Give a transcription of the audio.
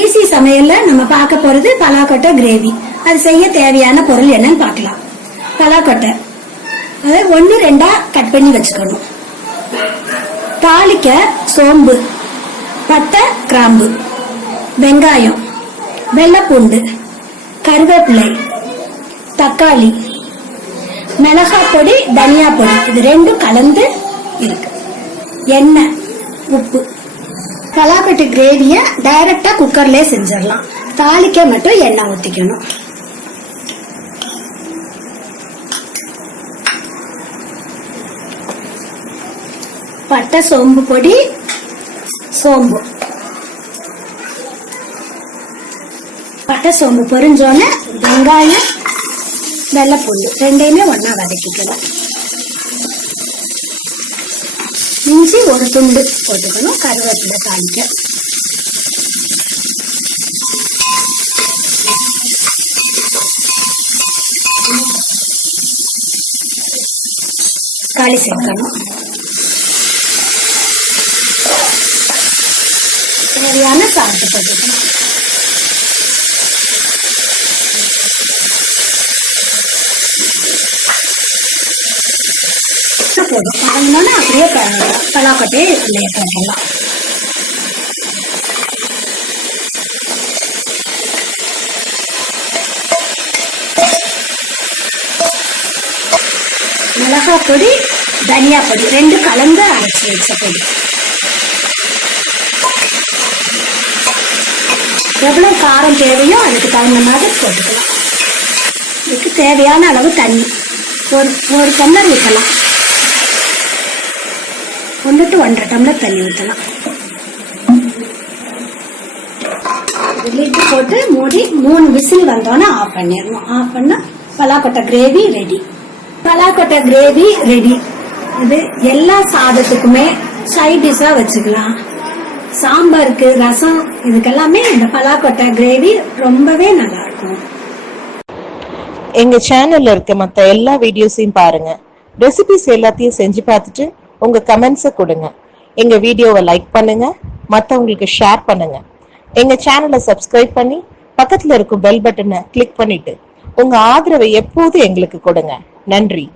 Easy சமையல்ல நம்ம பார்க்க போறது பலாக்கொட்டை கிரேவி. அது செய்ய தேவையான பொருள் என்னன்னு பார்க்கலாம். பலாக்கொட்டை அதை 1-2 கட் பண்ணி வச்சுக்கணும். தாளிக்க சோம்பு, பட்டை, கிராம்பு, வெங்காயம், வெள்ளைப்பூண்டு, கருவேப்பிலை, தக்காளி, மிளகாய் பொடி, தனியா பொடி, இது 2 கலந்து இருக்கு. எண்ணெய், உப்பு. பலாக்கொட்டை கிரேவிய டைரக்டா குக்கர்லயே செஞ்சிடலாம். தாளிக்க மட்டும் எண்ணெய் ஊத்திக்கணும். பட்டை, சோம்பு பொடி, சோம்பு, பட்டை சோம்பு பொரிஞ்சோன்னு வெங்காயம், வெள்ளைப்பூண்டு 2யுமே ஒன்னா வதக்கிக்கணும். இஞ்சி 1 துண்டு போட்டுக்கணும். கருவேப்பிலை தாளிக்க. களி சேர்க்கணும். தேவையான சாப்பிட்டு போட்டுக்கணும். போதும். அதனால அப்படியே பலாக்கொட்டையை உள்ளே போட்டுடலாம். மிளகாய் பொடி, தனியா பொடி 2 கலந்து அரைச்சி வச்ச பொடி. எவ்வளவு காரம் தேவையோ அதுக்கு தகுந்த மாதிரி போட்டுக்கலாம். இதுக்கு தேவையான அளவு தண்ணி ஒரு டம்ளர் ஊற்றலாம். 1 to 1.5 டம்ளர் தண்ணி ஊற்றலாம். லிட்டு போட்டு மூடி 3 விசில் வந்தோன்னே ஆஃப் பண்ணிடணும். ஆஃப் பண்ணா பலாக்கொட்டை கிரேவி ரெடி. பலாக்கொட்டை கிரேவி ரெடி. இது எல்லா சாதத்துக்குமே சைட் டிஷ்ஷா வச்சுக்கலாம். சாம்பாருக்கு, ரசம், இதுக்கெல்லாமே இந்த பலாக்கொட்டை கிரேவி ரொம்பவே நல்லா இருக்கும். எங்க சேனல்ல இருக்க மத்த எல்லா வீடியோஸையும் பாருங்க. ரெசிபிஸ் எல்லாத்தையும் செஞ்சு பார்த்துட்டு உங்க கமெண்ட்ஸை கொடுங்க. எங்க வீடியோவை லைக் பண்ணுங்க, மற்றவங்களுக்கு ஷேர் பண்ணுங்க. எங்க சேனலை சப்ஸ்கிரைப் பண்ணி பக்கத்துல இருக்கும் பெல் பட்டனை கிளிக் பண்ணிட்டு உங்க ஆதரவை எப்போதும் எங்களுக்கு கொடுங்க. நன்றி.